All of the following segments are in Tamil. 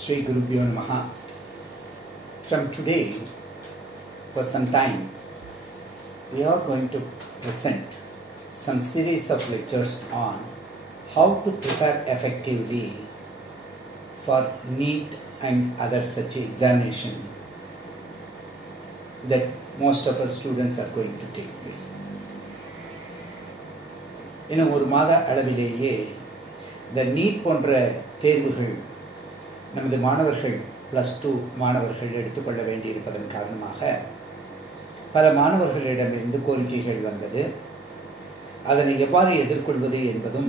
Sri Gurubhyo Namaha. From today, for some time, we are going to present some series of lectures on how to prepare effectively for NEET and other such examination that most of our students are going to take place. இன்னும் ஒரு மாத அளவிலேயே இந்த நீட் போன்ற தேர்வுகள் நமது மாணவர்கள் +2 மாணவர்கள் எடுத்துக்கொள்ள வேண்டியிருப்பதன் காரணமாக பல மாணவர்களிடமிருந்து கோரிக்கைகள் வந்தது. அதனை எவ்வாறு எதிர்கொள்வது என்பதும்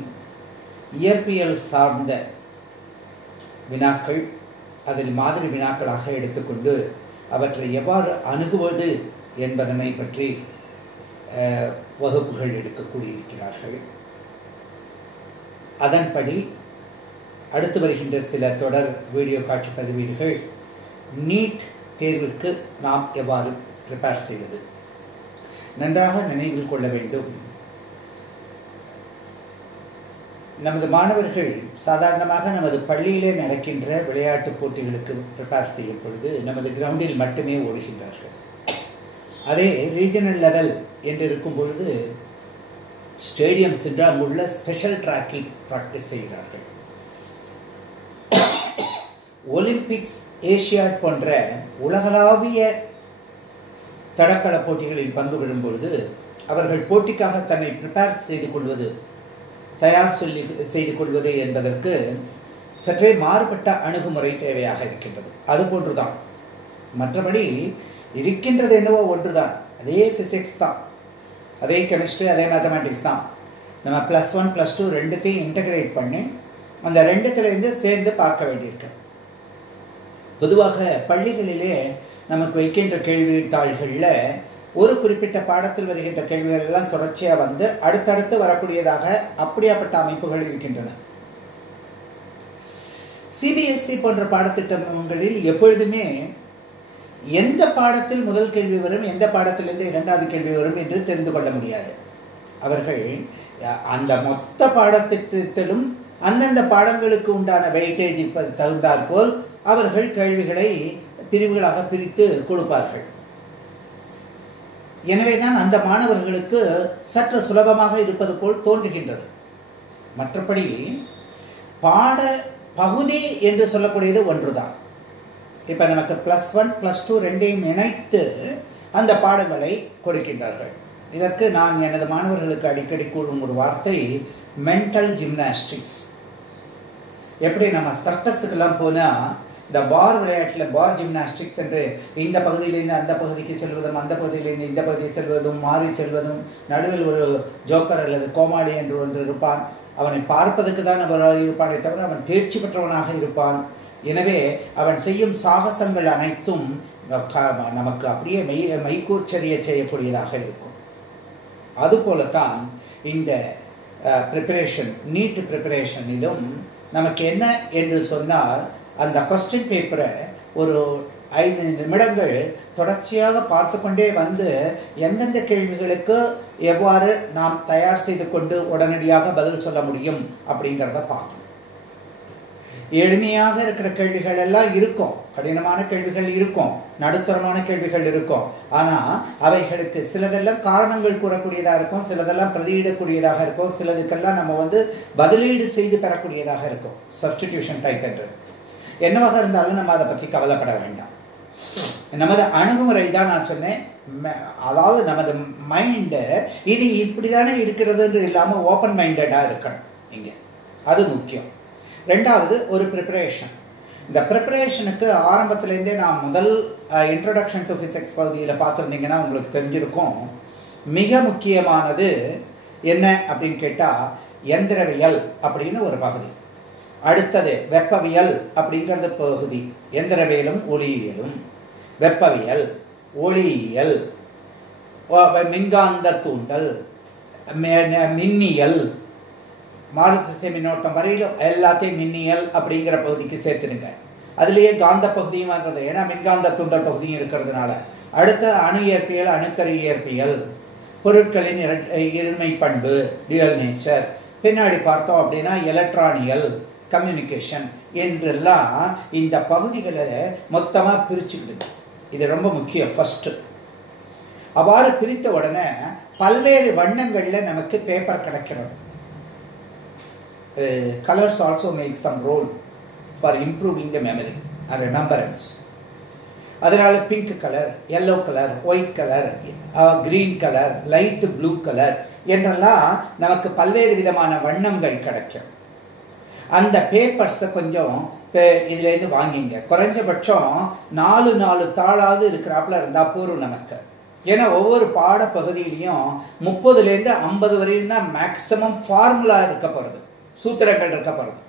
இயற்பியல் சார்ந்த வினாக்கள் அதில் மாதிரி வினாக்களாக எடுத்துக்கொண்டு அவற்றை எவ்வாறு அணுகுவது என்பதனை பற்றி வகுப்புகள் எடுக்க கூறியிருக்கிறார்கள். அதன்படி அடுத்து வருகின்ற சில தொடர் வீடியோ காட்சி பதிவீடுகள் நீட் தேர்விற்கு நாம் எவ்வாறு ப்ரிப்பேர் செய்வது. நன்றாக நினைவில் கொள்ள வேண்டும், நமது மாணவர்கள் சாதாரணமாக நமது பள்ளியிலே நடக்கின்ற விளையாட்டுப் போட்டிகளுக்கு ப்ரிப்பேர் செய்யும் பொழுது நமது கிரவுண்டில் மட்டுமே ஓடுகின்றார்கள். அதே ரீஜனல் லெவல் என்று இருக்கும் பொழுது ஸ்டேடியம் சென்று அங்குள்ள ஸ்பெஷல் ட்ராக்கில் ப்ராக்டிஸ் செய்கிறார்கள். ஒலிம்பிக்ஸ், ஏசியாட் போன்ற உலகளாவிய தடகள போட்டிகளில் பங்கு பெறும் பொழுது அவர்கள் போட்டிக்காக தன்னை ப்ரிப்பேர் செய்து கொள்வது, தயார் செய்து கொள்வது என்பதற்கு சற்றே மாறுபட்ட அணுகுமுறை தேவையாக இருக்கின்றது. அதுபோன்றுதான். மற்றபடி இருக்கின்றது என்னவோ ஒன்றுதான், அதே ஃபிசிக்ஸ் தான், அதே கெமிஸ்ட்ரி, அதே மேத்தமேட்டிக்ஸ் தான். நம்ம +1 +2 ரெண்டுத்தையும் இன்டகிரேட் பண்ணி அந்த ரெண்டுத்திலேருந்து சேர்ந்து பார்க்க வேண்டியிருக்கு. பொதுவாக பள்ளிகளிலே நமக்கு வைக்கின்ற கேள்வித்தாள்களில் ஒரு குறிப்பிட்ட பாடத்தில் வருகின்ற கேள்விகள் எல்லாம் தொடர்ச்சியாக வந்து அடுத்தடுத்து வரக்கூடியதாக அப்படியாப்பட்ட அமைப்புகள் இருக்கின்றன. சிபிஎஸ்இ போன்ற பாடத்திட்டங்களில் எப்பொழுதுமே எந்த பாடத்தில் முதல் கேள்வி வரும், எந்த பாடத்திலிருந்து இரண்டாவது கேள்வி வரும் என்று தெரிந்து கொள்ள முடியாது. அவர்கள் அந்த மொத்த பாடத்திட்டத்திலும் அந்தந்த பாடங்களுக்கு உண்டான வெயிட்டேஜ் தகுந்தாற்போல் அவர்கள் கேள்விகளை பிரிவுகளாக பிரித்து கொடுப்பார்கள். எனவேதான் அந்த மாணவர்களுக்கு சற்று சுலபமாக இருப்பது போல் தோன்றுகின்றது. மற்றபடி பாட பகுதி என்று சொல்லக்கூடியது ஒன்றுதான். இப்போ நமக்கு +1 +2 ரெண்டையும் இணைத்து அந்த பாடங்களை கொடுக்கின்றார்கள். இதற்கு நான் எனது மாணவர்களுக்கு அடிக்கடி கூறும் ஒரு வார்த்தை மென்டல் ஜிம்னாஸ்டிக்ஸ். எப்படி நம்ம சர்க்கஸுக்கெல்லாம் போனால் இந்த பார் விளையாட்டில் பார் ஜிம்னாஸ்டிக்ஸ் என்று இந்த பகுதியிலேருந்து அந்த பகுதிக்கு செல்வதும், அந்த பகுதியிலேருந்து இந்த பகுதிக்கு செல்வதும், மாறி செல்வதும், நடுவில் ஒரு ஜோக்கர் அல்லது கோமாளி என்று ஒன்று இருப்பான். அவனை பார்ப்பதற்கு தான் அவர் இருப்பானே தவிர அவன் தேர்ச்சி பெற்றவனாக இருப்பான். எனவே அவன் செய்யும் சாகசங்கள் அனைத்தும் நமக்கு அப்படியே மைக்கூச்சரிய செய்யக்கூடியதாக இருக்கும். அதுபோலத்தான் இந்த ப்ரிப்பரேஷன், நீட் ப்ரிப்பரேஷனிலும் நமக்கு என்ன என்று சொன்னால், அந்த கொஸ்டின் பேப்பரை ஒரு 5 நிமிடங்கள் தொடர்ச்சியாக பார்த்து கொண்டே வந்து எந்தெந்த கேள்விகளுக்கு எவ்வாறு நாம் தயார் செய்து கொண்டு உடனடியாக பதில் சொல்ல முடியும் அப்படிங்கிறத பார்க்கணும். எளிமையாக இருக்கிற கேள்விகள் எல்லாம் இருக்கும், கடினமான கேள்விகள் இருக்கும், நடுத்தரமான கேள்விகள் இருக்கும். ஆனால் அவைகளுக்கு சிலதெல்லாம் காரணங்கள் கூறக்கூடியதாக இருக்கும், சிலதெல்லாம் பிரதியிடக்கூடியதாக இருக்கும், சிலதுக்கெல்லாம் நம்ம பதிலீடு செய்து பெறக்கூடியதாக இருக்கும். சப்ஸ்டிடியூஷன் டைப் என்று என்னவாக இருந்தாலும் நம்ம அதை பற்றி கவலைப்பட வேண்டாம். நமது அணுகுமுறை தான் நான் சொன்னேன். அதாவது நமது மைண்டு இது இப்படி தானே இருக்கிறதுன்னு இல்லாமல் ஓப்பன் மைண்டடாக இருக்கணும் இங்கே, அது முக்கியம். ரெண்டாவது ஒரு ப்ரிப்பரேஷன். இந்த ப்ரிப்பரேஷனுக்கு ஆரம்பத்துலேருந்தே நான் முதல் இன்ட்ரடக்ஷன் டு ஃபிசிக்ஸ் பகுதியில் பார்த்துருந்தீங்கன்னா உங்களுக்கு தெரிஞ்சிருக்கும். மிக முக்கியமானது என்ன அப்படின்னு கேட்டால் எந்திரவியல் அப்படின்னு ஒரு பகுதி, அடுத்தது வெப்பவியல் அப்படிங்கிறது பகுதி. எந்திரவியலும் ஒளியியலும், வெப்பவியல், ஒளியியல், மின்காந்த தூண்டல், மின்னியல், மாறுதிசை மின்னோட்டம் வரையிலும் எல்லாத்தையும் மின்னியல் அப்படிங்கிற பகுதிக்கு சேர்த்துருங்க. அதுலேயே காந்த பகுதியும் இருக்கிறது, ஏன்னா மின்காந்த தூண்டல் பகுதியும் இருக்கிறதுனால. அடுத்த அணு இயற்பியல், அணுக்கரு இயற்பியல், பொருட்களின் இருமை பண்பு, டியூவல் நேச்சர். பின்னாடி பார்த்தோம் அப்படின்னா எலக்ட்ரானியல், கம்யூனிகேஷன் என்றெல்லாம் இந்த பகுதிகளை மொத்தமாக பிரிச்சுக்கிடுது. இது ரொம்ப முக்கியம். ஃபஸ்ட்டு அவ்வாறு பிரித்த உடனே பல்வேறு வண்ணங்களில் நமக்கு பேப்பர் கிடைக்கிறது. Colours also make some role for improving the memory and remembrance. அதனால pink colour, yellow colour, white colour, green colour, light blue colour என்றெல்லாம் நமக்கு பல்வேறு விதமான வண்ணங்கள் கிடைக்கும். அந்த பேப்பர்ஸை கொஞ்சம் இதுலேருந்து வாங்கிங்க. குறைஞ்சபட்சம் 4 தாளாவது இருக்கிறாப்புல இருந்தால் போரும் நமக்கு. ஏன்னா ஒவ்வொரு பாடப்பகுதியிலையும் 30லேருந்து 50 வரையும் தான் மேக்சிமம் ஃபார்முலா இருக்க போகிறது, சூத்திரங்கள் இருக்க போகிறது.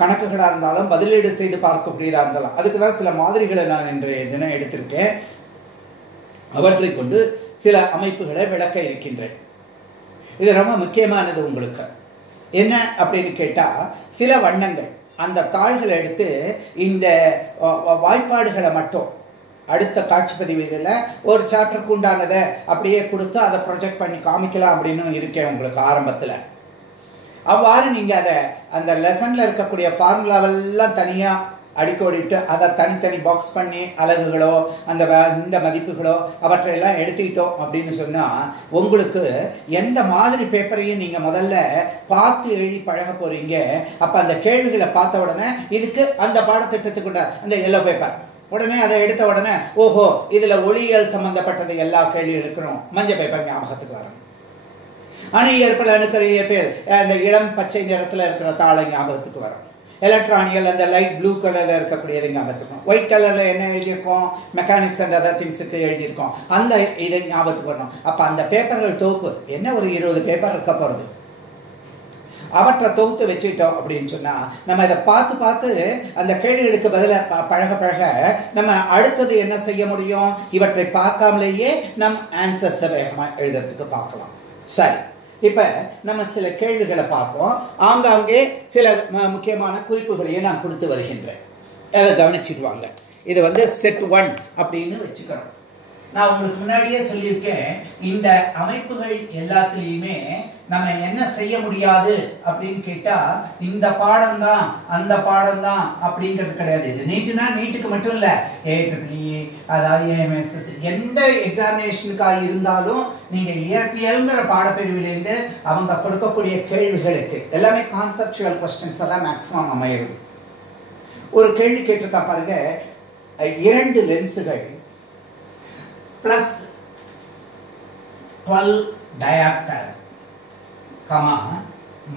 கணக்குகளாக இருந்தாலும் பதிலீடு செய்து பார்க்கக்கூடியதாக இருந்தாலும் அதுக்கு தான் சில மாதிரிகளை நான் இன்றைய தினம் எடுத்திருக்கேன். அவற்றை கொண்டு சில அமைப்புகளை விளக்க இருக்கின்றேன். இது ரொம்ப முக்கியமானது. உங்களுக்கு என்ன அப்படின்னு கேட்டால், சில வண்ணங்கள் அந்த தாள்களை எடுத்து இந்த வாய்ப்பாடுகளை மட்டும் அடுத்த காட்சி பதிவுகளில் ஒரு சாப்டருக்கு உண்டானதை அப்படியே கொடுத்து அதை ப்ரொஜெக்ட் பண்ணி காமிக்கலாம் அப்படின்னு இருக்கேன் உங்களுக்கு ஆரம்பத்தில். அவ்வாறு நீங்கள் அதை அந்த லெசனில் இருக்கக்கூடிய ஃபார்முலாவெல்லாம் தனியாக அடிக்கோடிட்டு அதை தனித்தனி பாக்ஸ் பண்ணி அலகுகளோ அந்த இந்த மதிப்புகளோ அவற்றையெல்லாம் எடுத்துக்கிட்டோம் அப்படின்னு சொன்னால் உங்களுக்கு எந்த மாதிரி பேப்பரையும் நீங்கள் முதல்ல பார்த்து எழுதி பழக போகிறீங்க. அப்போ அந்த கேள்விகளை பார்த்த உடனே இதுக்கு அந்த பாடத்திட்டத்துக்குண்ட அந்த எல்லோ பேப்பர் உடனே அதை எடுத்த உடனே ஓஹோ இதில் ஒளியியல் சம்மந்தப்பட்டது எல்லா கேள்வி எடுக்கணும், மஞ்சள் பேப்பர் ஞாபகத்துக்கு வரணும். அணுஇயற்பியல், அணுக்கரியற்பியல் அந்த இளம் பச்சை நிறத்தில் இருக்கிற தாளை ஞாபகத்துக்கு வரும். எலக்ட்ரானியல் அந்த லைட் ப்ளூ கலரில் இருக்கக்கூடியதை ஞாபகத்துக்கும். ஒயிட் கலரில் என்ன எழுதியிருக்கோம், மெக்கானிக்ஸ் அண்ட் அதர் திங்ஸுக்கு எழுதியிருக்கோம், அந்த இதை ஞாபகத்துக்கு வரணும். அப்போ அந்த பேப்பர்கள் தொகுப்பு என்ன ஒரு 20 பேப்பர் இருக்க போகிறது. அவற்றை தொகுத்து வச்சுக்கிட்டோம் அப்படின்னு சொன்னால் நம்ம இதை பார்த்து அந்த கேள்விகளுக்கு பதிலாக பழக நம்ம அடுத்தது என்ன செய்ய முடியும், இவற்றை பார்க்காமலேயே நம் ஆன்சர்ஸை வேகமாக எழுதுறதுக்கு பார்க்கலாம். சரி, இப்போ நம்ம சில கேள்விகளை பார்ப்போம். ஆங்காங்கே சில முக்கியமான குறிப்புகளையும் நான் கொடுத்து வருகின்றேன். அதை கவனிச்சுட்டு வாங்க. இது வந்து செட் 1 அப்படின்னு வச்சுக்கிறோம். நான் உங்களுக்கு முன்னாடியே சொல்லியிருக்கேன், இந்த அமைப்புகள் எல்லாத்துலேயுமே நம்ம என்ன செய்ய முடியாது அப்படின்னு கேட்டால் இந்த பாடம் தான் அந்த பாடம் தான் அப்படிங்கிறது கிடையாது. இது நீட்டுனா நீட்டுக்கு மட்டும் இல்லை, AEEE அதாவது AMSS எந்த எக்ஸாமினேஷனுக்காக இருந்தாலும் நீங்கள் இயற்பியல்ங்கிற பாடப்பிரிவிலேருந்து அவங்க கொடுக்கக்கூடிய கேள்விகளுக்கு எல்லாமே கான்செப்சுவல் கொஸ்டின்ஸை தான் மேக்ஸிமம் அமையிறது. ஒரு கேள்வி கேட்டிருக்கா பாருங்க, 2 லென்ஸுகள் +12 டயாப்டர்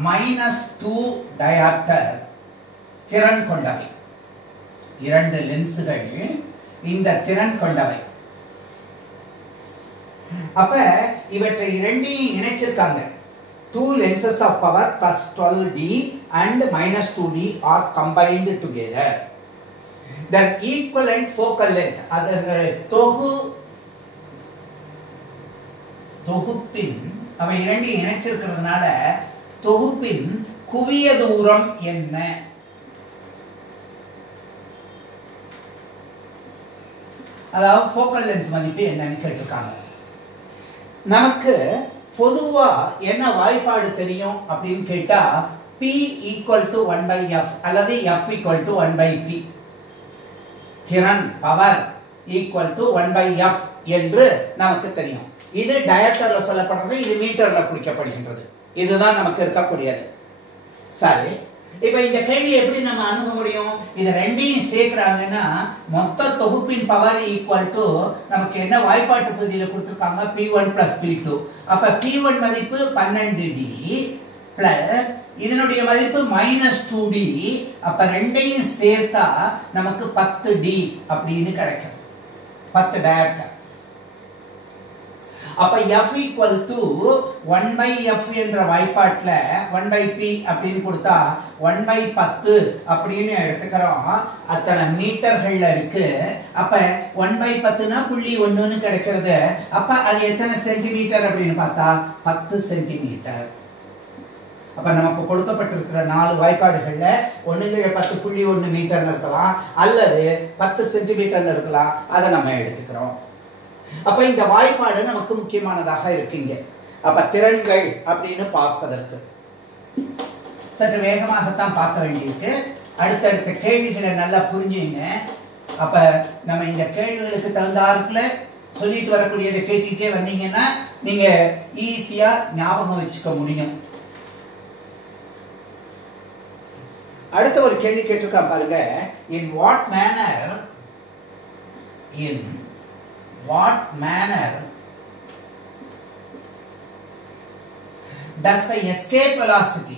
-2 டயாப்டர் திறன் கொண்டவை. 2 லென்ஸுகள் இந்த திறன் கொண்டவை. அப்ப இவற்றை இரண்டையும் இணைச்சிருக்காங்க. 2 lenses of power +12D and -2D are combined together. The equivalent focal length அதனுடைய தொகுப்பின் அவை இரண்டையும் இணைச்சிருக்கிறதுனால தொகுப்பின் குவிய தூரம் என்ன? அதாவது ஃபோக்கல் லென்த் மதிப்பு என்னன்னு கேட்டிருக்காங்க. நமக்கு பொதுவா என்ன வாய்ப்பாடு தெரியும் அப்படின்னு கேட்டா P = 1/F அல்லது F = 1/P. திறன் பவர் = 1/F என்று நமக்கு தெரியும். இது டயாப்டர்ல சொல்லப்படுறது, இது மீட்டர்ல குறிக்கப்படுகின்றது. இதுதான் நமக்கு இருக்கக்கூடியது. சரி, இப்ப இந்த கேள்வி எப்படி நம்ம அணுக முடியும்? இது ரெண்டையும் சேர்க்கிறாங்கன்னா மொத்த தொகுப்பின் பவர் = நமக்கு என்ன வாய்ப்பாட்டு பகுதியில் கொடுத்துருக்காங்க, P1 + P2. அப்ப P1 மதிப்பு 12D பிளஸ் இதனுடைய மதிப்பு -2D. அப்ப ரெண்டையும் சேர்த்தா நமக்கு 10D அப்படின்னு கிடைக்கும். 10 டயாப்டர். அப்ப F = 1/F என்ற வாய்ப்பாட்டுல 1/P அப்படின்னு கொடுத்தா 1/10 அப்படின்னு எடுத்துக்கிறோம். அத்தனை மீட்டர்கள்ல இருக்கு. அப்ப 1/10னா 0.1ன்னு கிடைக்கிறது. அப்ப அது எத்தனை சென்டிமீட்டர் அப்படின்னு பார்த்தா 10 சென்டிமீட்டர். அப்ப நமக்கு கொடுக்கப்பட்டிருக்கிற 4 வாய்ப்பாடுகள்ல 10.1 மீட்டர் இருக்கலாம் அல்லது 10 சென்டிமீட்டர் இருக்கலாம். அதை நம்ம எடுத்துக்கிறோம். அப்ப இந்த வாய்ப்பாடு நமக்கு முக்கியமானதாக இருக்குங்க. அப்ப திறன்கள் அப்படின்னு பார்ப்பதற்கு சற்று வேகமாகத்தான் பார்க்க வேண்டியிருக்கு. அடுத்தடுத்த கேள்விகளை நல்லா புரிஞ்சுங்க. அப்ப நம்ம இந்த கேள்விகளுக்கு தகுந்தாருக்குள்ள சொல்லிட்டு வரக்கூடியதை கேட்டுட்டே வந்தீங்கன்னா நீங்க ஈஸியா ஞாபகம் வச்சுக்க முடியும். அடுத்த ஒரு கேள்வி கேட்டிருக்கா பாருங்க. In what manor does the escape velocity,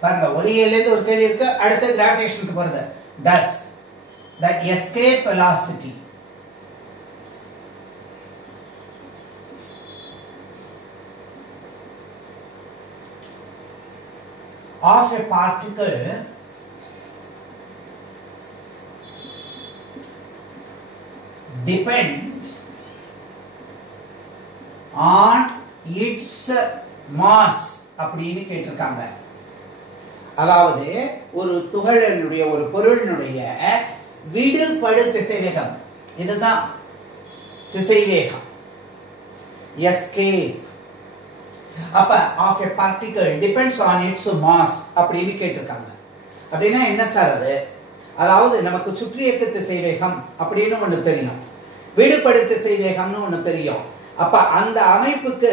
பாருங்க ஒளியிலிருந்து ஒரு கேள்வி இருக்கு, அடுத்து கிராவிடேஷனுக்கு போறது. does the escape velocity of a particle depends on its mass அப்படின்னு கேட்டிருக்காங்க. அதாவது ஒரு துகளினுடைய ஒரு பொருளினுடைய விடுபடு திசைவேகம், இதுதான் திசைவேகம், escape. அப்ப of a particle depends on its mass அப்படின்னு கேட்டிருக்காங்க. அப்படின்னா என்ன சார் அது? அதாவது நமக்கு சுற்றியக்கு திசைவேகம் அப்படின்னு ஒன்று தெரியும், விடுபடு திசைவேகம்னு ஒன்று தெரியும். அப்ப அந்த அமைப்புக்கு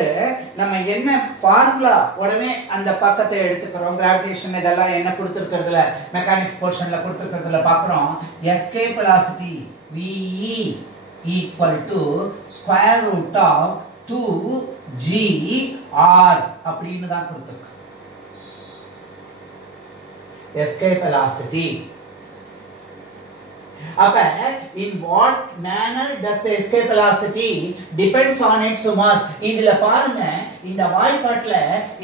நம்ம என்ன ஃபார்முலா உடனே அந்த பக்கத்தை எடுத்துக்கிறோம். கிராவிடேஷன் இதெல்லாம் என்ன கொடுத்துருக்கிறதுல, மெக்கானிக்ஸ் போர்ஷன்ல கொடுத்துருக்கிறதுல பார்க்குறோம். Escape velocity VE equal to square root of 2GR அப்படின்னு தான் கொடுத்துருக்கு. Escape velocity. அப்ப in what manner does the escape velocity depends on its mass. இதுல பாருங்க, இந்த வாய்ப்பாட்டுல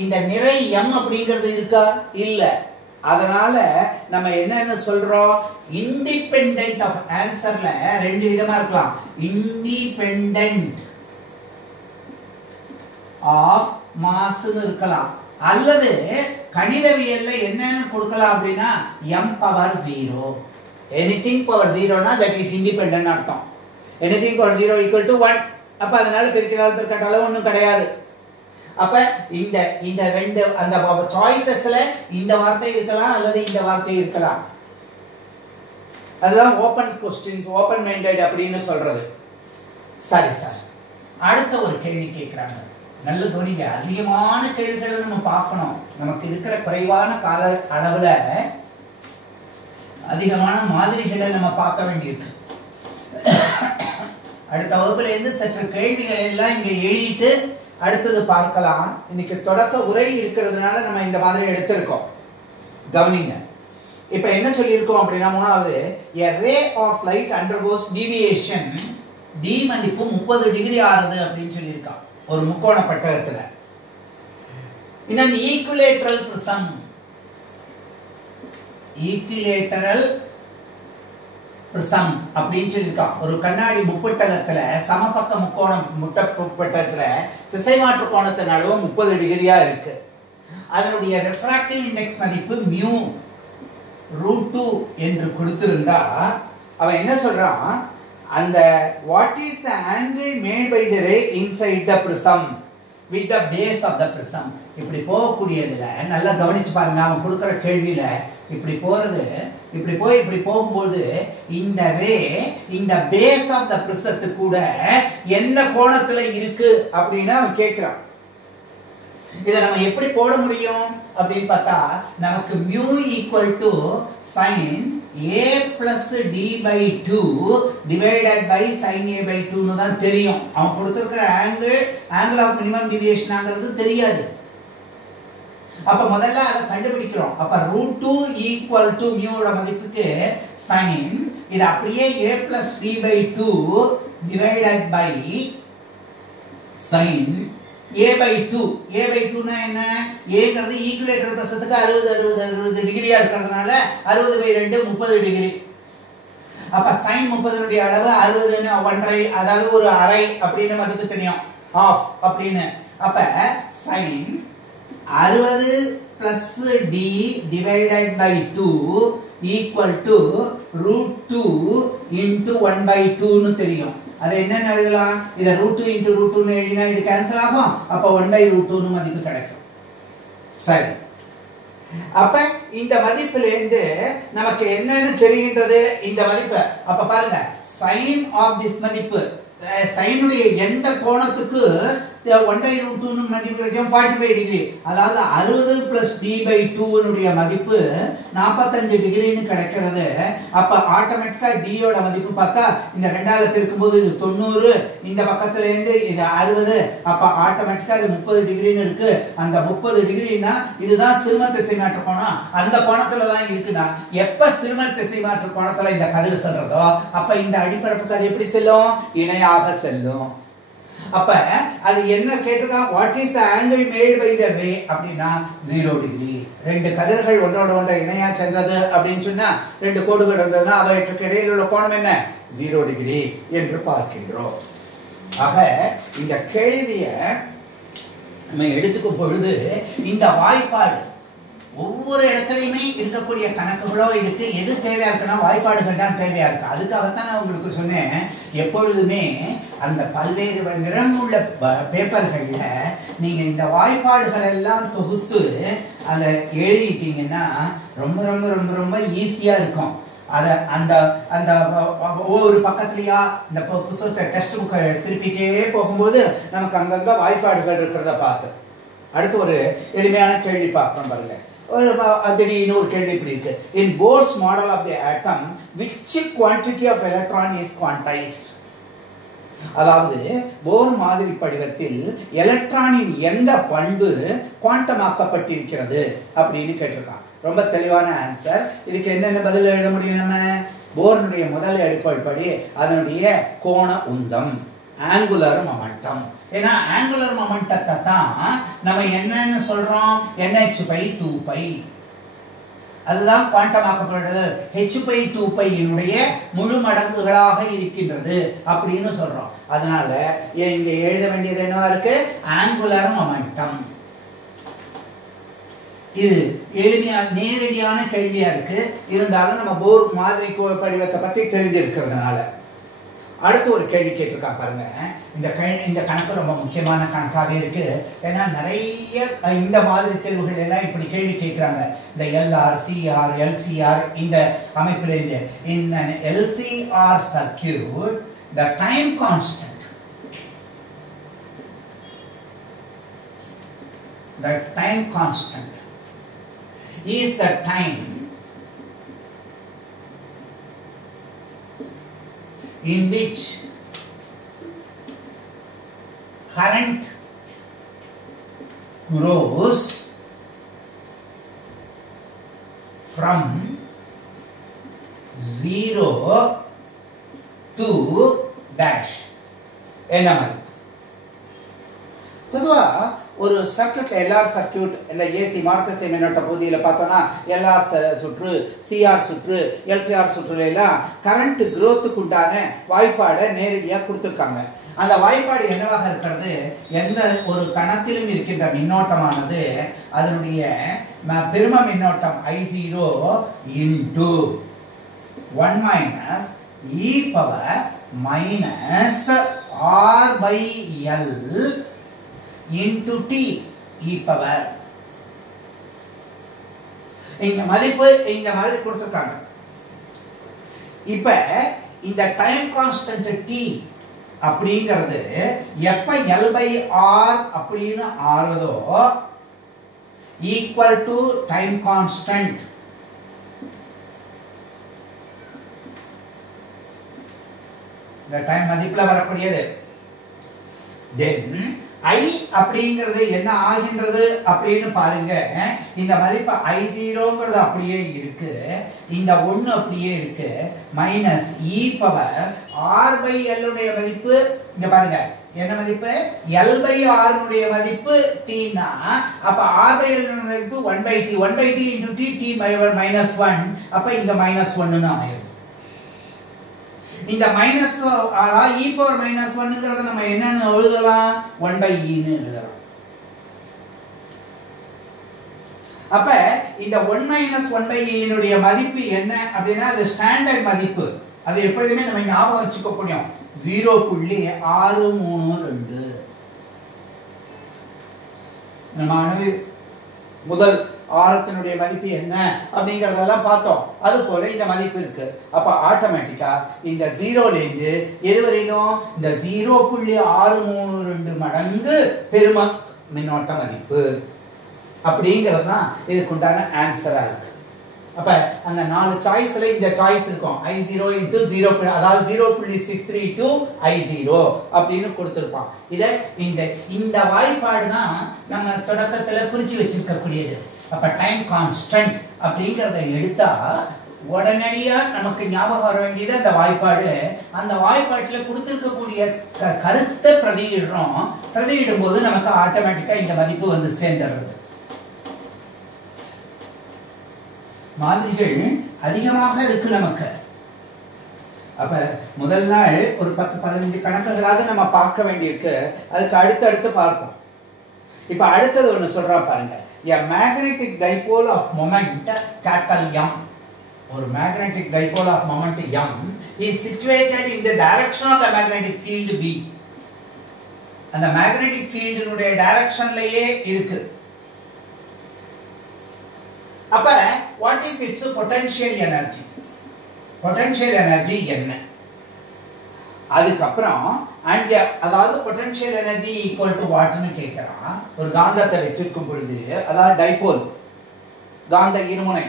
இந்த நிறை m அப்படிங்கிறது இருக்கா? இல்ல. அதனால நம்ம என்னன்னு சொல்றோம், இண்டிபெண்டன்ட் ஆஃப் ஆன்சர்ல ரெண்டு விதமா இருக்கலாம். இண்டிபெண்டன்ட் ஆஃப் மாஸ்னு இருக்கலாம், அல்லது கணிதவியல்ல என்னன்னு கொடுக்கலாம் அப்படின்னா m பவர் 0. anything power 0 னா that is independent அர்த்தம். anything power 0 equal to 1. அப்ப அதனால பெருக்கினால் பெருக்கட்டால ஒண்ணும் கிடையாது. அப்ப இந்த இந்த ரெண்டு அந்த சாய்ஸஸ்ல இந்த வார்த்தை இருக்கலாம் அல்லது இந்த வார்த்தை இருக்கலாம். அதெல்லாம் ஓபன் क्वेश्चंस, ஓபன் மைண்டட் அப்படின்னு சொல்றது. சரி சார், அடுத்த ஒரு கேள்வி கேட்கறாங்க. நல்ல கவனிங்க, அதிகமான கேள்விகளை நம்ம பார்க்கணும். நமக்கு இருக்கிற குறைவான கால அளவுல அதிகமான மாதிரிகளை நம்ம பார்க்க வேண்டியிருக்கு. அடுத்த வகுப்புல இருந்து சற்று கேள்விகள் எல்லாம் இங்க எழுதிட்டு அடுத்தது பார்க்கலாம். இன்னைக்கு தொடக்க உரை இருக்கிறதுனால நம்ம இந்த மாதிரி எடுத்திருக்கோம். கவனிங்க, இப்ப என்ன சொல்லியிருக்கோம் அப்படின்னா, மூணாவது a ray of light undergoes deviation, d மதிப்பு 30 டிகிரி ஆறுது அப்படின்னு சொல்லியிருக்கான் ஒரு முக்கோண பட்டகத்துல. in an equilateral prism, equilateral prism அப்படின்னு சொல்லியிருக்கான். ஒரு கண்ணாடி முப்பட்டகத்துல சமபக்க முக்கோணம் முப்பட்டகத்துல திசை மாற்று கோணத்தின் அளவு 30 டிகிரியா இருக்கு. அதனுடைய ரெஃப்ராக்டிவ் இண்டெக்ஸ் மதிப்பு மியூ √2 என்று கொடுத்திருந்தா அவன் என்ன சொல்றான், அந்த what is the angle made by the ray inside the prism with the base of the prism. இப்படி போகக்கூடியதுல நல்லா கவனிச்சு பாருங்க. அவன் கொடுக்கிற கேள்வியில இப்படி போறது, இப்படி போய் இப்படி போகும்போது இந்த ரே இந்த பேஸ் ஆஃப் த பிரிசத்துக்கு கூட என்ன கோணத்துல இருக்கு அப்படின்னு அவன் கேட்கிறான். இதை நம்ம எப்படி போட முடியும் அப்படின்னு பார்த்தா, நமக்கு mu equal to sine a plus d by 2 divided by sin a by 2 னு தான் தெரியும். அவன் கொடுத்திருக்கிற ஆங்கிள் ஆஃப் மினிமம் டிவியேஷன் ஆங்கிறது தெரியாது. அப்ப முதல்ல அதை கண்டுபிடிக்கிறோம். அப்ப √2 ஈக்குவல் டு மியூவோட மதிப்புக்கு சைன் இது அப்படியே a plus d by 2 divided by sin a by 2. a by 2 னா என்ன? a ங்கிறது ஈக்குவேட்டர் பிரசத்துக்கு 60 டிகிரியா இருக்கிறதுனால 60 by 2 30 டிகிரி. அப்ப sin 30 னுடைய அளவு 60 ன்னு 1/2, அதாவது ஒரு அரை அப்படின்னு மதிப்பு தெரியும், half அப்படின்னு. அப்ப sin 60 plus d divided by 2 equal to √2 into 1/2 ன்னு தெரியும். அது என்னன்னு எழுதலாம்? இத √2 into √2 ன்னு எழுதினா இது கேன்சல் ஆகும். அப்ப 1/√2 ன்னு மதிப்பு கிடைக்கும். சரி, அப்ப இந்த மதிப்பிலிருந்து நமக்கு என்னன்னு தெரிகின்றது இந்த மதிப்பு. அப்ப பாருங்க sin of this மதிப்பு சைனுடைய எந்த கோணத்துக்கு 1/√2 மதிப்பு கிடைக்கும் 45 டிகிரி. அதாவது 60 + d/2 னுடைய மதிப்பு 45 டிகிரின்னு கிடைக்கிறது. அப்ப ஆட்டோமேட்டிக்கா d யோட மதிப்பு பார்த்தா இந்த ரெண்டால பெருக்கும்போது இது 90, இந்த பக்கத்துல இருந்து இது 60, அப்ப ஆட்டோமேட்டிக்கா இது 30 டிகிரின்னு இருக்கு. அந்த 30 டிகிரினா இதுதான் சிறும திசை மாற்று கோணம். அந்த கோணத்துல தான் இருக்குன்னா எப்ப சிறும திசை மாற்று கோணத்துல இந்த கதிர் செல்றதோ அப்ப இந்த அடிப்பரப்புக்கு அது எப்படி செல்லும்? இணையாக செல்லும். அப்ப அது என்ன கேட்டா what is the angle made by the ray அப்படினா 0 டிகிரி. ரெண்டு கதிர்கள் ஒன்றோடு ஒன்று இணையா சென்றது அப்படினு சொன்னா ரெண்டு கோடுகள் இருந்ததுனா அவற்றுக்கு இடையில உள்ள கோணம் என்ன? 0 டிகிரி என்று பார்க்கின்றோம். ஆக இந்த கேள்வியை நம்ம எடுத்துக்கும் பொழுது இந்த வாய்ப்பாடு ஒவ்வொரு இடத்துலையுமே இருக்கக்கூடிய கணக்குகளோ இதுக்கு எது தேவையா இருக்குன்னா வாய்ப்பாடுகள் தான் தேவையா இருக்கு. அதுக்காகத்தான் நான் உங்களுக்கு சொன்னேன் எப்பொழுதுமே அந்த பல்வேறு நிறமுள்ள பேப்பர்கள்ல நீங்க இந்த வாய்ப்பாடுகள் எல்லாம் தொகுத்து அதை எழுதிட்டீங்கன்னா ரொம்ப ரொம்ப ரொம்ப ரொம்ப ஈஸியா இருக்கும். அதை அந்த அந்த ஒவ்வொரு பக்கத்துலயா இந்த புத்தகத்தை டெக்ஸ்ட் புக்கை திருப்பிட்டே போகும்போது நமக்கு அங்கங்க வாய்ப்பாடுகள் இருக்கிறத பார்த்து அடுத்து ஒரு எளிமையான கேள்வி பார்ப்போம் பாருங்க. திடீர்னு ஒரு கேள்வி இப்படி இருக்கு. In Bohr's model of the atom, which quantity of electron is quantized? அதாவது போர் மாதிரி படிவத்தில் எலக்ட்ரானின் எந்த பண்பு குவாண்டமாக்கப்பட்டிருக்கிறது அப்படின்னு கேட்டிருக்கான். ரொம்ப தெளிவான ஆன்சர். இதுக்கு என்னென்ன பதில் எழுத முடியும்? நம்ம போர்னுடைய முதல் எடுக்கோள் படி அதனுடைய கோண உந்தம் ஆங்குலர் மொமெண்டம். ஏன்னா ஆங்குலர் மொமெண்டத்தை தான் நம்ம என்னன்னு சொல்றோம்? NH/2π. அதுதான் குவாண்டமாக்கப்படுறது. h/2π இனுடைய முழு மடங்குகளாக இருக்கின்றது அப்படின்னு சொல்றோம். அதனால இங்க எழுத வேண்டியது என்னவா இருக்கு? Angular momentum. இது எளிமையா நேரடியான கேள்வியா இருக்கு. இருந்தாலும் நம்ம போர் மாதிரி படிவத்தை பத்தி தெரிஞ்சிருக்கிறதுனால அடுத்து ஒரு கேள்வி கேட்டிருக்கா பாருங்க. இந்த கணக்கு ரொம்ப முக்கியமான கணக்காகவே இருக்கு. ஏன்னா நிறைய இந்த மாதிரி தேர்வுகள் எல்லாம் இப்படி கேள்வி கேட்கிறாங்க. இந்த LR, CR, LCR இந்த அமைப்பில் இருந்து in an LCR circuit the time constant is the time in which current grows from 0 to dash. என்ன மதிப்பு? பொதுவா ஒரு சர்க்யூட் LR சர்க்யூட் இல்ல AC மாறுதிசை மின்னோட்ட பகுதியில பார்த்தோம்னா LR சுற்று, CR சுற்று, LCR சுற்றுல எல்லாம் கரண்ட் growthக்கு உண்டான வாய்ப்பாடை நேரடியா கொடுத்திருக்காங்க. அந்த வாய்ப்பாடு என்னவாக இருக்கிறது? எந்த ஒரு கணத்திலும் இருக்கின்ற மின்னோட்டமானது அதனுடைய பெரும மின்னோட்டம் I0 into 1 minus e power minus R by L into t e power. இந்த மதிப்பு இந்த மாதிரி கொடுத்திருக்காங்க. இப்ப இந்த டைம் கான்ஸ்டன்ட் t அப்படிங்கிறது எப்ப L by R அப்படின்னு ஆறுதோ ஈக்குவல் டு டைம் கான்ஸ்டன்ட். இந்த டைம் மதிப்புல வரக்கூடியது. தென் I அப்படிங்கிறது என்ன ஆகின்றது அப்படின்னு பாருங்க. இந்த மதிப்பு I0ங்கிறது அப்படியே இருக்கு, இந்த 1 அப்படியே இருக்கு, minus e power R by L உடைய மதிப்பு இங்க பாருங்க என்ன மதிப்பு? L by R உடைய மதிப்பு t னா அப்ப R by L உடைய மதிப்பு 1/t 1/t into t t minus 1. அப்ப இங்க -1 ன்னு அமையுது. இந்த மைனஸ் e பவர் -1ங்கிறத நம்ம என்னன்னு எழுதலாம்? 1/e ன்னு எழுதலாம். அப்ப இந்த 1 - 1/e னுடைய மதிப்பு என்ன அப்படின்னா அது ஸ்டாண்டர்ட் மதிப்பு. அது எப்பொழுதுமே நம்ம ஞாபகம் வச்சுக்க முடியும். 0.632. நம்ம முதல் ஆரத்தினுடைய மதிப்பு என்ன அப்படிங்கறதெல்லாம் பார்த்தோம். அது போல இந்த மதிப்பு இருக்கு. அப்ப ஆட்டோமேட்டிக்கா இந்த 0ல இருந்து எதுவரையிலும் இந்த 0.632 மடங்கு பெரும மின்னோட்ட மதிப்பு அப்படிங்கிறது தான் இதுக்குண்டான ஆன்சரா இருக்கு. அப்ப அந்த 4 சாய்ஸ்ல இந்த சாய்ஸ் இருக்கும். I0 into 0, அதாவது 0.632 I0 அப்படின்னு கொடுத்திருப்பான். இத இந்த வாய்ப்பாடு தான் நம்ம தொடக்கத்துல குறிச்சு வச்சிருக்க கூடியது. அப்ப டைம் கான்ஸ்டன்ட் அப்படிங்கறத எடுத்தா உடனடியா நமக்கு ஞாபகம் வர வேண்டியது அந்த வாய்ப்பாடு. அந்த வாய்ப்பாட்டுல கொடுத்திருக்கக்கூடிய கருத்தை பிரதியிடுறோம். பிரதியிடும் போது நமக்கு ஆட்டோமேட்டிக்கா இந்த மதிப்பு வந்து சேர்ந்துடுறது. மாதிரிகள் அதிகமாக இருக்கு நமக்கு. அப்ப முதல் நாள் ஒரு 10-15 கணக்குகளாக நம்ம பார்க்க வேண்டியிருக்கு. அதுக்கு அடுத்து பார்ப்போம். இப்ப அடுத்தது ஒண்ணு சொல்றா பாருங்க. A magnetic dipole of moment capital M, ஒரு magnetic dipole of moment M is situated in the direction of the magnetic field B. அந்த magnetic field னுடைய டைரக்ஷன்லயே இருக்கு. அப்ப what is its potential energy? potential energy என்ன? அதுக்கப்புறம் அதாவது potential energy equal to what னு கேக்குறான். ஒரு காந்தத்தை வச்சிருக்கும் பொழுது, அதாவது டைபோல் காந்த இருமுனை,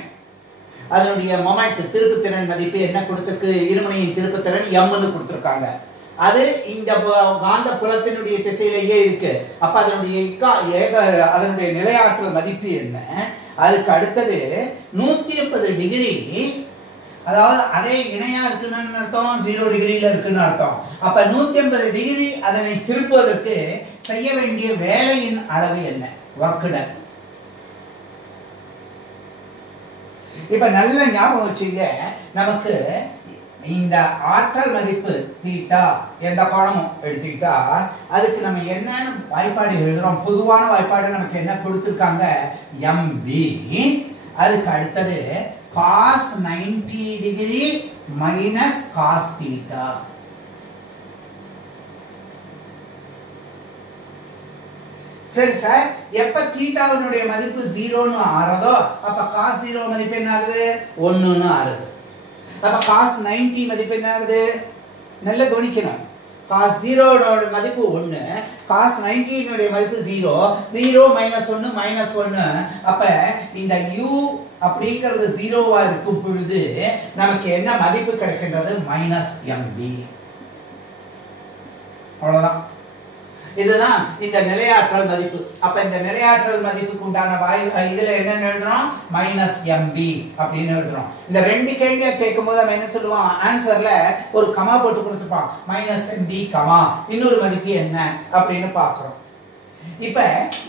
அதனுடைய மொமெண்ட் திருப்புத்திறன் மதிப்பு என்ன கொடுத்திருக்கு? இருமுனையின் திருப்புத்திறன் m னு கொடுத்திருக்காங்க. அது இந்த காந்த புலத்தினுடைய திசையிலேயே இருக்கு. அப்ப அதனுடைய நிலையாற்றல் மதிப்பு என்ன? அதுக்கு அடுத்தது 180 டிகிரி, அதாவது அதே இணையா இருக்குன்னு அர்த்தம், 0 டிகிரில இருக்குன்னு அர்த்தம். அப்ப 180 டிகிரி அதனை திருப்புவதற்கு செய்ய வேண்டிய வேலையின் அளவு என்ன? Work done. இப்ப நல்ல ஞாபகம் வச்சுங்க, நமக்கு இந்த ஆற்றல் மதிப்பு தீட்டா எந்த கோணமும் எடுத்துக்கிட்டா அதுக்கு நம்ம என்னன்னு வாய்ப்பாடு எழுதுறோம். பொதுவான வாய்ப்பாடு நமக்கு என்ன கொடுத்திருக்காங்க? MB. அதுக்கு அடுத்தது cos 90 degree minus cos theta. சரி சார், எப்ப தீட்டாவினுடைய மதிப்பு 0ன்னு ஆறதோ அப்ப cos 0 மதிப்பு என்ன ஆகுது? 1ன்னு ஆறுது. அப்ப cos 90 மதிப்பு என்ன ஆகுது? நல்ல கவனிக்கணும். cos 0 மதிப்பு 1, cos 90 மதிப்பு 0. 0 -1 -1. அப்ப இந்த u அப்படிங்கிறது 0வா இருக்கும் பொழுது நமக்கு என்ன மதிப்பு கிடைக்கின்றது? -MB. அவ்வளவுதான். இதுதான் இந்த நிலையாற்றல் மதிப்பு. அப்ப இந்த நிலையாற்றல் மதிப்புக்கு உண்டான இதுல என்ன எழுதுறோம்? -MB அப்படின்னு எழுதுறோம். இந்த ரெண்டு கேள்வியை கேட்கும் போது அவன் என்ன சொல்லுவான்? ஆன்சர்ல ஒரு கமா போட்டு கொடுத்துப்பான். -MB கமா இன்னொரு மதிப்பு என்ன அப்படின்னு பாக்குறோம். இப்ப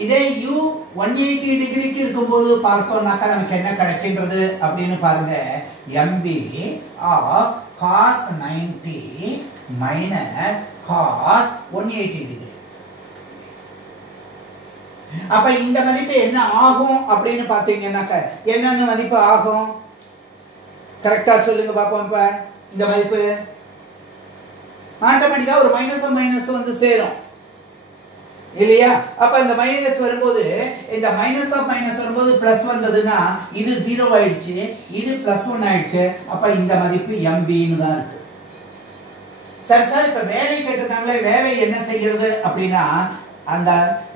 இதே u 180 டிகிரிக்கு இருக்கும்போது பார்த்தோம்னாக்கா நமக்கு என்ன கிடைக்கின்றது அப்படின்னு பாருங்க. MB of cos 90 minus cos 180 degree. அப்ப இந்த மதிப்பு என்ன ஆகும் அப்படின்னு பாத்தீங்கன்னாக்க என்னென்ன மதிப்பு ஆகும்? கரெக்டா சொல்லுங்க பாப்போம். இப்ப இந்த மதிப்பு ஆட்டோமேட்டிக்கா ஒரு மைனஸ் வந்து சேரும் இல்லையா? அப்ப இந்த மைனஸ் வரும்போது, இந்த மைனஸ் ஆஃப் மைனஸ் வரும்போது பிளஸ் வந்ததுன்னா இது 0 ஆயிடுச்சு, இது +1 ஆயிடுச்சு. அப்ப இந்த மதிப்பு MB ன்னு தான் இருக்கு. சரி சார், இப்ப வேலை கேட்டிருக்காங்களே, வேலை என்ன செய்யறது அப்படின்னா அந்த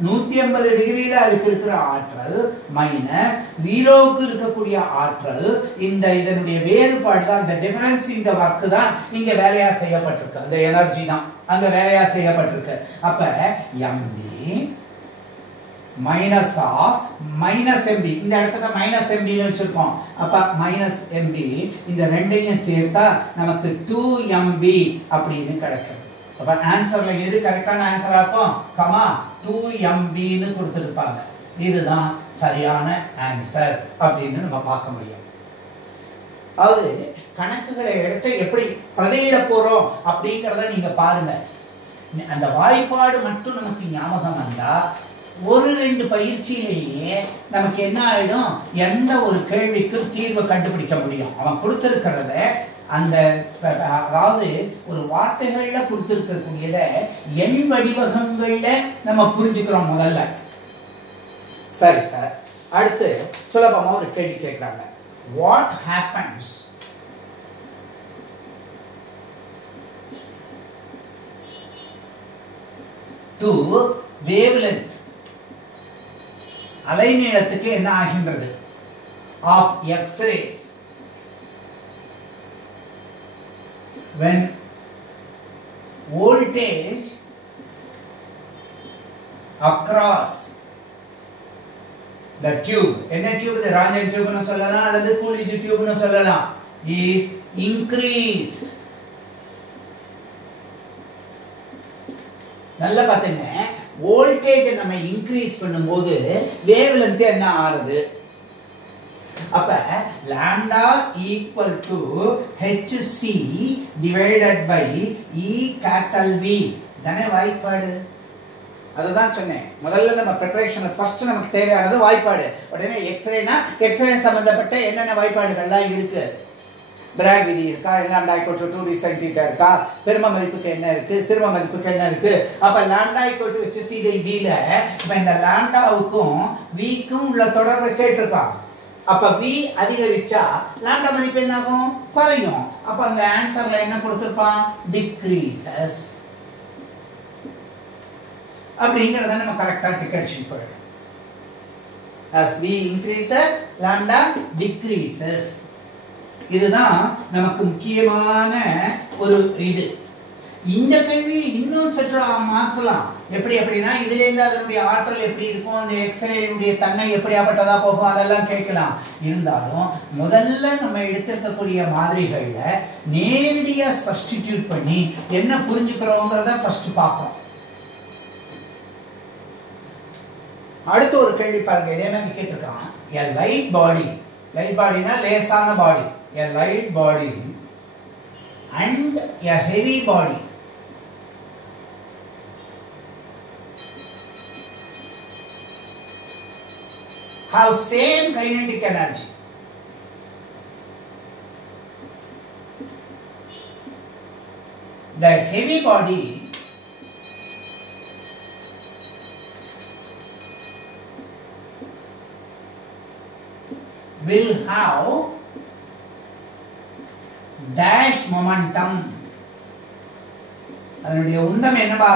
180 டிகிரியில அதுக்கு இருக்கிற ஆற்றல் மைனஸ் 0க்கு இருக்கக்கூடிய ஆற்றல், இதனுடைய வேறுபாடு தான், இந்த டிஃபரன்ஸ், இந்த ஒர்க் தான் இங்க வேலையா செய்யப்பட்டிருக்கு. அந்த எனர்ஜி தான் அங்க வேலையா செய்யப்பட்டிருக்கு. அப்ப MB மைனஸ் ஆஃப் -MB, இந்த இடத்துல -MB ன்னு வச்சிருக்கோம். அப்ப -MB இந்த ரெண்டையும் சேர்த்தா நமக்கு 2MB அப்படின்னு கிடைக்கும். அப்ப ஆன்சர்ல எது கரெக்டான ஆன்சரா இருக்கும்? கமா 2MB ன்னு கொடுத்திருப்பாங்க. இதுதான் சரியான ஆன்சர் அப்படின்னு நம்ம பார்க்க முடியும். அதாவது கணக்குகளை எடுத்து எப்படி பிரதியிட போறோம் அப்படிங்கறத நீங்க பாருங்க. அந்த வாய்ப்பாடு மட்டும் நமக்கு ஞாபகம் வந்தா ஒரு 2 பயிற்சியிலேயே நமக்கு என்ன ஆயிடும்? எந்த ஒரு கேள்விக்கும் தீர்வை கண்டுபிடிக்க முடியும். அவன் கொடுத்திருக்கிறத அந்த, அதாவது ஒரு வார்த்தைகள்ல கொடுத்திருக்கக்கூடியத எண் வடிவகங்கள்ல நம்ம புரிஞ்சுக்கிறோம் முதல்ல. சரி சார், அடுத்து சுலபமா ஒரு கேள்வி கேட்கிறாங்க. What happens to wavelength, அலைநீளத்துக்கு என்ன ஆகின்றது, of X-rays when voltage across the tube, என்ன டியூப், இது ராஞ்சன் டியூப்னு சொல்லலாம் அல்லது கூலிஜ் டியூப்னு சொல்லலாம், is increased. நல்லா பாத்துங்க, வோல்டேஜ் நம்ம இன்க்ரீஸ் பண்ணும்போது வேவ்லென்த் என்ன ஆறுது. அப்ப lambda equal to hc divided by e capital V தானே வாய்ப்பாடு. அதுதான் சொன்னேன் முதல்ல நம்ம ப்ரிப்பரேஷன்ல ஃபர்ஸ்ட் நமக்கு தேவையானது வாய்ப்பாடு. உடனே எக்ஸ்ரேனா எக்ஸ்ரே சம்பந்தப்பட்ட என்னென்ன வாய்ப்பாடுகள்லாம் இருக்கு, பிராக் விதி இருக்கா, lambda equal to 2d sin θ இருக்கா, பெரும மதிப்புக்கு என்ன இருக்கு, சிறும மதிப்புக்கு என்ன இருக்கு. அப்ப லாம்டா ஈக்குவல் டு hc/v ல இப்ப இந்த லாம்டாவுக்கும் v-க்கும் உள்ள தொடர்பை கேட்டிருக்கான். அப்ப v அதிகரிச்சா லாம்டா மதிப்பு என்ன ஆகும், குறையும். அப்ப அந்த ஆன்சர்ல என்ன கொடுத்திருப்பான், டிக்ரீசஸ். அப்படிங்கறத நம்ம கரெக்ட்டா டிக் அடிச்சு போயிடும். as v increases lambda decreases. இதுதான் நமக்கு முக்கியமான ஒரு இது. இந்த கேள்வி இன்னும் சற்று மாற்றலாம். எப்படி அப்படின்னா இதுல இருந்து அதனுடைய ஆற்றல் எப்படி இருக்கும், அந்த எக்ஸ்ரேனுடைய தன்மை எப்படியாப்பட்டதா போகும், அதெல்லாம் கேட்கலாம். இருந்தாலும் முதல்ல நம்ம எடுத்திருக்கக்கூடிய மாதிரிகள்ல நேரடியா சப்ஸ்டிடியூட் பண்ணி என்ன புரிஞ்சுக்கிறோங்கிறத ஃபர்ஸ்ட் பார்ப்போம். அடுத்த ஒரு கேள்வி பாருங்க, இதே மாதிரி கேட்டிருக்கான். a light body, light bodyனா லேசான பாடி, a light body and a heavy body have same kinetic energy. The heavy body will have dash momentum. அதனுடைய உந்தம் என்னவா,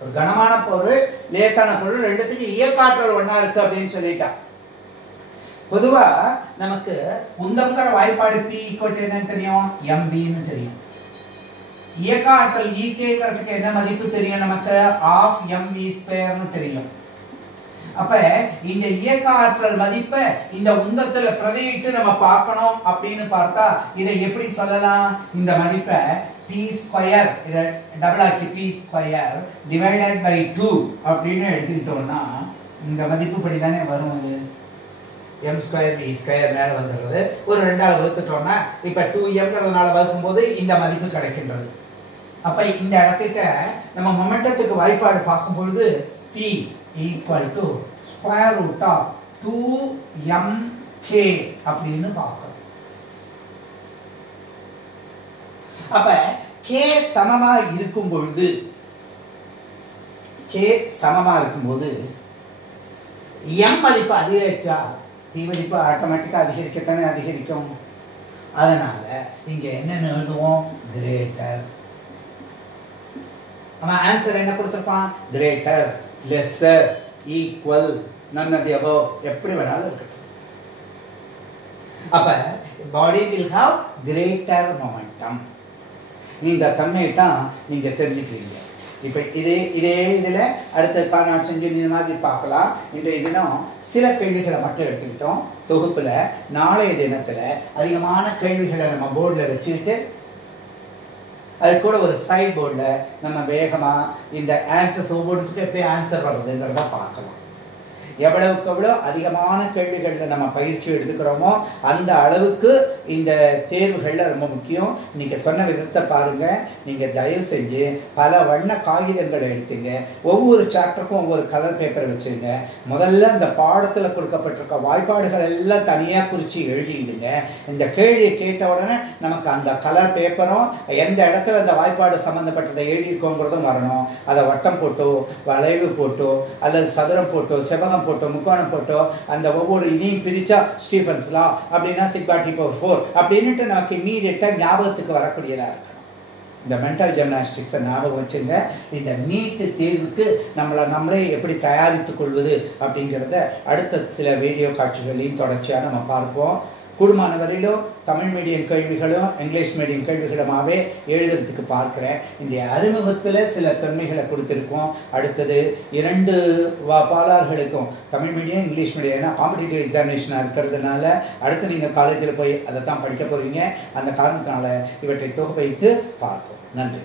ஒரு கனமான பொருள் லேசான பொருள் ரெண்டுத்துக்கு இயக்காற்றல் ஒண்ணா இருக்கு அப்படின்னு சொல்லிட்டா. பொதுவா நமக்கு உந்தம்ங்கிற வாய்ப்பாடு p ஈக்குவல் என்னன்னு தெரியும், mv ன்னு தெரியும். இயக்காற்றல் ஈக்கேங்கிறதுக்கு என்ன மதிப்பு தெரியும் நமக்கு, ½ mv² ன்னு தெரியும். அப்ப இந்த இயக்க ஆற்றல் மதிப்பை இந்த உந்தத்துல பிரதியிட்டு நம்ம பார்க்கணும் அப்படின்னு பார்த்தா இதை எப்படி சொல்லலாம், இந்த மதிப்பை p², இதை டபுள் ஆக்கி p² டிவைடட் பை 2 அப்படின்னு எடுத்துக்கிட்டோம்னா இந்த மதிப்பு படி தானே வரும். அது m² v² மேல வந்துடுறது. ஒரு 2ஆல் வகுத்துட்டோம்னா இப்ப 2mங்கிறதுனால வகுக்கும் போது இந்த மதிப்பு கிடைக்கின்றது. அப்ப இந்த இடத்துக்கு நம்ம மொமெண்டத்துக்கு வாய்ப்பாடு பார்க்கும் பொழுது p equal to square root of 2mk அப்படின்னு பார்க்கிறோம். அப்ப k சமமா இருக்கும் பொழுது, k சமமா இருக்கும்போது m மதிப்பு அதிகரிச்சா p மதிப்பு ஆட்டோமேட்டிக்கா அதிகரிக்கத்தானே அதிகரிக்கும். அதனால இங்க என்னன்னு எழுதுவோம், கிரேட்டர். அவன் ஆன்சர் என்ன கொடுத்திருப்பான், greater, lesser, equal, none of the above, எப்படி வேணாலும் இருக்கட்டும். அப்ப பாடி will have greater momentum. இந்த தன்மையை தான் நீங்க தெரிஞ்சுக்கிறீங்க. இப்ப இதே இதுல அடுத்த காணொளி செஞ்சு இந்த மாதிரி பார்க்கலாம். இன்றைய தினம் சில கேள்விகளை மட்டும் எடுத்துக்கிட்டோம் தொகுப்புல. நாளைய தினத்துல அதிகமான கேள்விகளை நம்ம போர்டில் வச்சுக்கிட்டு அது கூட ஒரு சைட் போர்டில் நம்ம வேகமாக இந்த ஆன்சர்ஸ் ஒவ்வொருத்துக்கும் எப்படி ஆன்சர் வருதுங்கிறத பார்க்கலாம். எவ்வளவுக்கு எவ்வளோ அதிகமான கேள்விகளில் நம்ம பயிற்சி எடுத்துக்கிறோமோ அந்த அளவுக்கு இந்த தேர்வுகளில் ரொம்ப முக்கியம். நீங்கள் சொன்ன விதத்தை பாருங்கள். நீங்கள் தயவு செஞ்சு பல வண்ண காகிதங்களை எடுத்துங்க. ஒவ்வொரு சாப்டருக்கும் ஒவ்வொரு கலர் பேப்பர் வச்சுருங்க. முதல்ல இந்த பாடத்தில் கொடுக்கப்பட்டிருக்க வாய்ப்பாடுகள் எல்லாம் தனியாக குறித்து எழுதிடுங்க. இந்த கேள்வியை கேட்ட உடனே நமக்கு அந்த கலர் பேப்பரும் எந்த இடத்துல அந்த வாய்ப்பாடு சம்மந்தப்பட்டதை எழுதியிருக்கோங்கிறதும் வரணும். அதை வட்டம் போட்டோ வளைவு போட்டோ அல்லது சதுரம் போட்டோ செவ்வகம் முக்கோணம் போட்டோ அந்த ஒவ்வொரு இதையும் பிரித்தா ஸ்டீஃபன்ஸ்லா அப்படின்னா சிக்மா டி பவர் 4 அப்படின்ட்டு நமக்கு இம்மீடியட்டாக ஞாபகத்துக்கு வரக்கூடியதாக இருக்கணும். இந்த மென்டல் ஜிம்னாஸ்டிக்ஸை ஞாபகம் வச்சுங்க. இந்த நீட்டு தேர்வுக்கு நம்மளே எப்படி தயாரித்து கொள்வது அப்படிங்கிறத அடுத்த சில வீடியோ காட்சிகளையும் தொடர்ச்சியாக நம்ம பார்ப்போம். கூடுமான வரையிலும் தமிழ் மீடியம் கேள்விகளும் இங்கிலீஷ் மீடியம் கேள்விகளுமாகவே எழுதுறதுக்கு பார்க்குறேன். இந்த அறிமுகத்தில் சில தன்மைகளை கொடுத்துருக்கோம். அடுத்தது 2 பாலார்களுக்கும் தமிழ் மீடியம் இங்கிலீஷ் மீடியம், ஏன்னா காம்படிட்டிவ் எக்ஸாமினேஷனாக இருக்கிறதுனால அடுத்து நீங்கள் காலேஜில் போய் அதை தான் படிக்க போகிறீங்க. அந்த காரணத்தினால இவற்றை தொகுப்பைத்து பார்ப்போம். நன்றி.